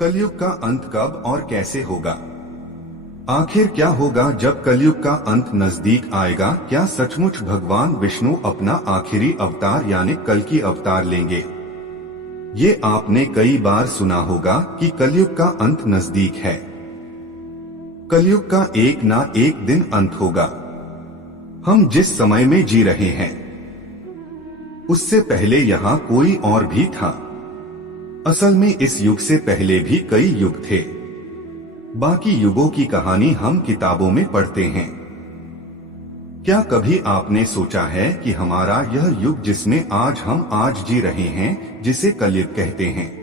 कलयुग का अंत कब और कैसे होगा? आखिर क्या होगा जब कलयुग का अंत नजदीक आएगा? क्या सचमुच भगवान विष्णु अपना आखिरी अवतार यानी कल्कि अवतार लेंगे? ये आपने कई बार सुना होगा कि कलयुग का अंत नजदीक है। कलयुग का एक ना एक दिन अंत होगा। हम जिस समय में जी रहे हैं उससे पहले यहाँ कोई और भी था। असल में इस युग से पहले भी कई युग थे। बाकी युगों की कहानी हम किताबों में पढ़ते हैं। क्या कभी आपने सोचा है कि हमारा यह युग जिसमें हम आज जी रहे हैं, जिसे कलयुग कहते हैं,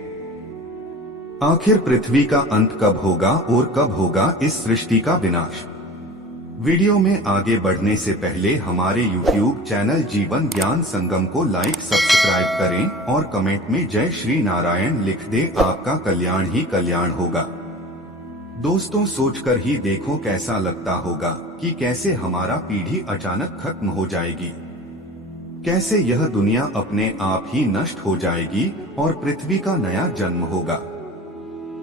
आखिर पृथ्वी का अंत कब होगा और कब होगा इस सृष्टि का विनाश? वीडियो में आगे बढ़ने से पहले हमारे YouTube चैनल जीवन ज्ञान संगम को लाइक सब्सक्राइब करें और कमेंट में जय श्री नारायण लिख दे। आपका कल्याण ही कल्याण होगा। दोस्तों, सोचकर ही देखो कैसा लगता होगा कि कैसे हमारा पीढ़ी अचानक खत्म हो जाएगी, कैसे यह दुनिया अपने आप ही नष्ट हो जाएगी और पृथ्वी का नया जन्म होगा।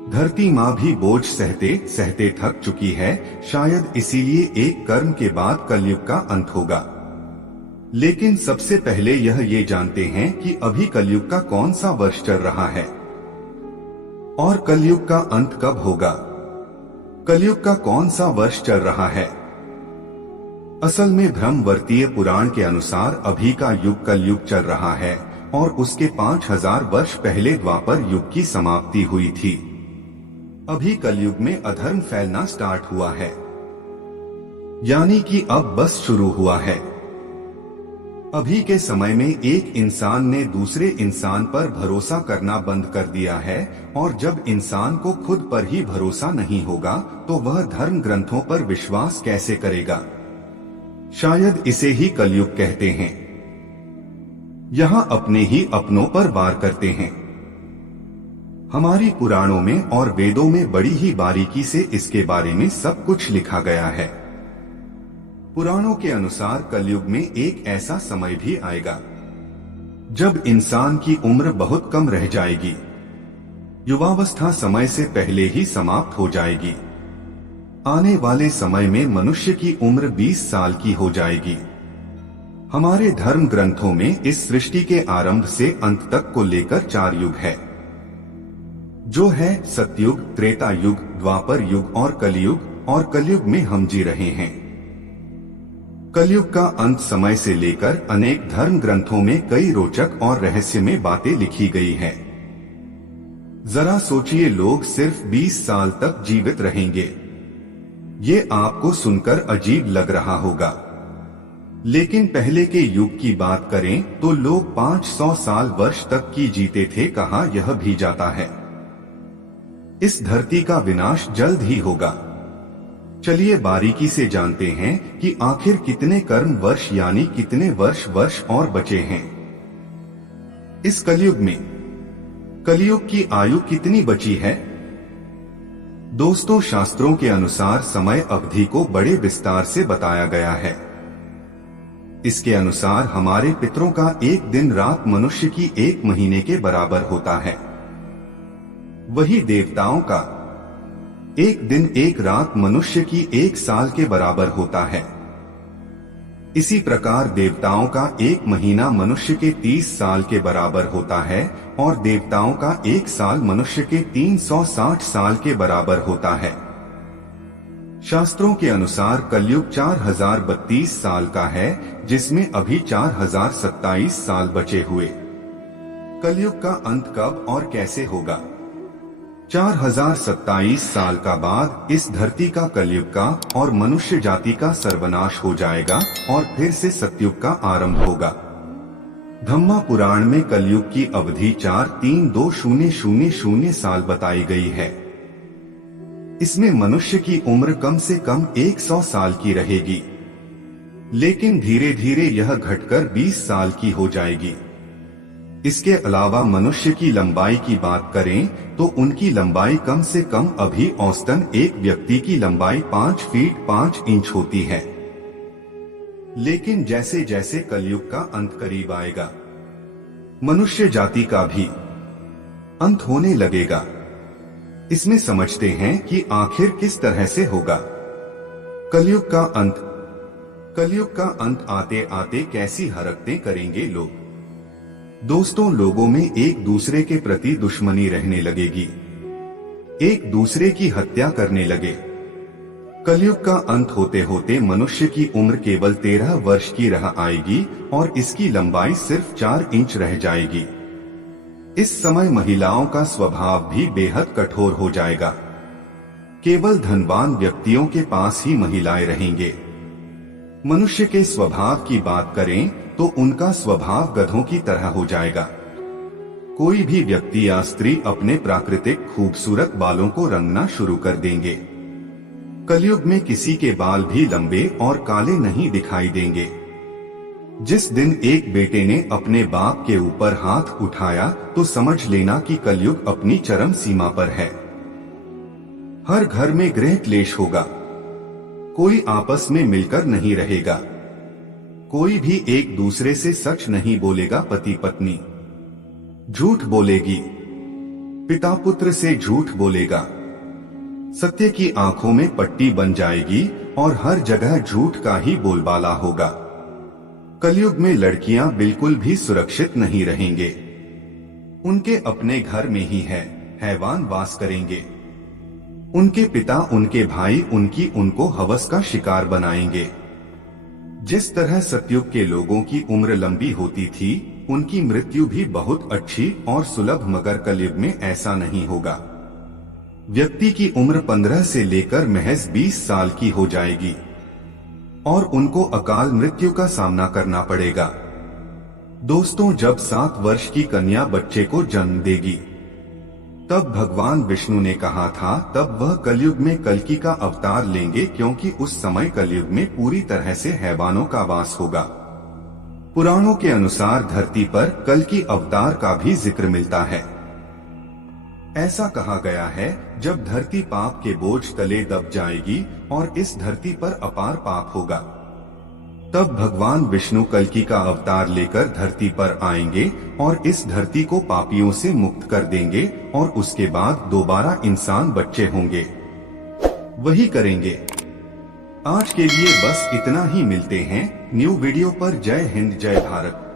धरती माँ भी बोझ सहते सहते थक चुकी है। शायद इसीलिए एक कर्म के बाद कलयुग का अंत होगा। लेकिन सबसे पहले ये जानते हैं कि अभी कलयुग का कौन सा वर्ष चल रहा है और कलयुग का अंत कब होगा। कलयुग का कौन सा वर्ष चल रहा है? असल में ब्रह्मवर्तीय पुराण के अनुसार अभी का युग कलयुग चल रहा है और उसके 5000 वर्ष पहले द्वापर युग की समाप्ति हुई थी। अभी कलयुग में अधर्म फैलना स्टार्ट हुआ है, यानी कि अब बस शुरू हुआ है। अभी के समय में एक इंसान ने दूसरे इंसान पर भरोसा करना बंद कर दिया है और जब इंसान को खुद पर ही भरोसा नहीं होगा तो वह धर्म ग्रंथों पर विश्वास कैसे करेगा? शायद इसे ही कलयुग कहते हैं। यहाँ अपने ही अपनों पर वार करते हैं। हमारी पुराणों में और वेदों में बड़ी ही बारीकी से इसके बारे में सब कुछ लिखा गया है। पुराणों के अनुसार कलयुग में एक ऐसा समय भी आएगा जब इंसान की उम्र बहुत कम रह जाएगी। युवावस्था समय से पहले ही समाप्त हो जाएगी। आने वाले समय में मनुष्य की उम्र 20 साल की हो जाएगी। हमारे धर्म ग्रंथों में इस सृष्टि के आरंभ से अंत तक को लेकर 4 युग है, जो है सतयुग, त्रेता युग, द्वापर युग और कलयुग। और कलयुग में हम जी रहे हैं। कलयुग का अंत समय से लेकर अनेक धर्म ग्रंथों में कई रोचक और रहस्यमय बातें लिखी गई है। जरा सोचिए, लोग सिर्फ 20 साल तक जीवित रहेंगे। ये आपको सुनकर अजीब लग रहा होगा, लेकिन पहले के युग की बात करें तो लोग 500 साल वर्ष तक की जीते थे। कहा यह भी जाता है इस धरती का विनाश जल्द ही होगा। चलिए बारीकी से जानते हैं कि आखिर कितने कर्म वर्ष यानी कितने वर्ष और बचे हैं इस कलयुग में। कलयुग की आयु कितनी बची है? दोस्तों, शास्त्रों के अनुसार समय अवधि को बड़े विस्तार से बताया गया है। इसके अनुसार हमारे पितरों का एक दिन रात मनुष्य की 1 महीने के बराबर होता है। वही देवताओं का एक दिन 1 रात मनुष्य की 1 साल के बराबर होता है। इसी प्रकार देवताओं का 1 महीना मनुष्य के 30 साल के बराबर होता है और देवताओं का 1 साल मनुष्य के 360 साल के बराबर होता है। शास्त्रों के अनुसार कलयुग 4032 साल का है, जिसमें अभी 4027 साल बचे हुए। कलयुग का अंत कब और कैसे होगा? 4027 साल का बाद इस धरती का, कलयुग का और मनुष्य जाति का सर्वनाश हो जाएगा और फिर से सतयुग का आरंभ होगा। धम्मा पुराण में कलयुग की अवधि 432,000 साल बताई गई है। इसमें मनुष्य की उम्र कम से कम 100 साल की रहेगी, लेकिन धीरे धीरे यह घटकर 20 साल की हो जाएगी। इसके अलावा मनुष्य की लंबाई की बात करें तो उनकी लंबाई कम से कम अभी औसतन एक व्यक्ति की लंबाई 5 फीट 5 इंच होती है। लेकिन जैसे जैसे कलयुग का अंत करीब आएगा, मनुष्य जाति का भी अंत होने लगेगा। इसमें समझते हैं कि आखिर किस तरह से होगा कलयुग का अंत। कलयुग का अंत आते आते कैसी हरकतें करेंगे लोग। दोस्तों, लोगों में एक दूसरे के प्रति दुश्मनी रहने लगेगी, एक दूसरे की हत्या करने लगे। कलयुग का अंत होते होते मनुष्य की उम्र केवल 13 वर्ष की रह आएगी और इसकी लंबाई सिर्फ 4 इंच रह जाएगी। इस समय महिलाओं का स्वभाव भी बेहद कठोर हो जाएगा। केवल धनवान व्यक्तियों के पास ही महिलाएं रहेंगे। मनुष्य के स्वभाव की बात करें तो उनका स्वभाव गधों की तरह हो जाएगा। कोई भी व्यक्ति या स्त्री अपने प्राकृतिक खूबसूरत बालों को रंगना शुरू कर देंगे। कलयुग में किसी के बाल भी लंबे और काले नहीं दिखाई देंगे। जिस दिन एक बेटे ने अपने बाप के ऊपर हाथ उठाया तो समझ लेना कि कलयुग अपनी चरम सीमा पर है। हर घर में गृह क्लेश होगा, कोई आपस में मिलकर नहीं रहेगा, कोई भी एक दूसरे से सच नहीं बोलेगा। पति पत्नी झूठ बोलेगी, पिता पुत्र से झूठ बोलेगा, सत्य की आंखों में पट्टी बन जाएगी और हर जगह झूठ का ही बोलबाला होगा। कलयुग में लड़कियां बिल्कुल भी सुरक्षित नहीं रहेंगे। उनके अपने घर में ही हैवान वास करेंगे। उनके पिता, उनके भाई उनको हवस का शिकार बनाएंगे। जिस तरह सतयुग के लोगों की उम्र लंबी होती थी, उनकी मृत्यु भी बहुत अच्छी और सुलभ, मगर कलयुग में ऐसा नहीं होगा। व्यक्ति की उम्र 15 से लेकर महज 20 साल की हो जाएगी और उनको अकाल मृत्यु का सामना करना पड़ेगा। दोस्तों, जब 7 वर्ष की कन्या बच्चे को जन्म देगी तब भगवान विष्णु ने कहा था तब वह कलयुग में कल्कि का अवतार लेंगे, क्योंकि उस समय कलयुग में पूरी तरह से हैवानों का वास होगा। पुराणों के अनुसार धरती पर कल्कि अवतार का भी जिक्र मिलता है। ऐसा कहा गया है, जब धरती पाप के बोझ तले दब जाएगी और इस धरती पर अपार पाप होगा, तब भगवान विष्णु कल्कि का अवतार लेकर धरती पर आएंगे और इस धरती को पापियों से मुक्त कर देंगे और उसके बाद दोबारा इंसान बच्चे होंगे, वही करेंगे। आज के लिए बस इतना ही, मिलते हैं न्यू वीडियो पर। जय हिंद, जय भारत।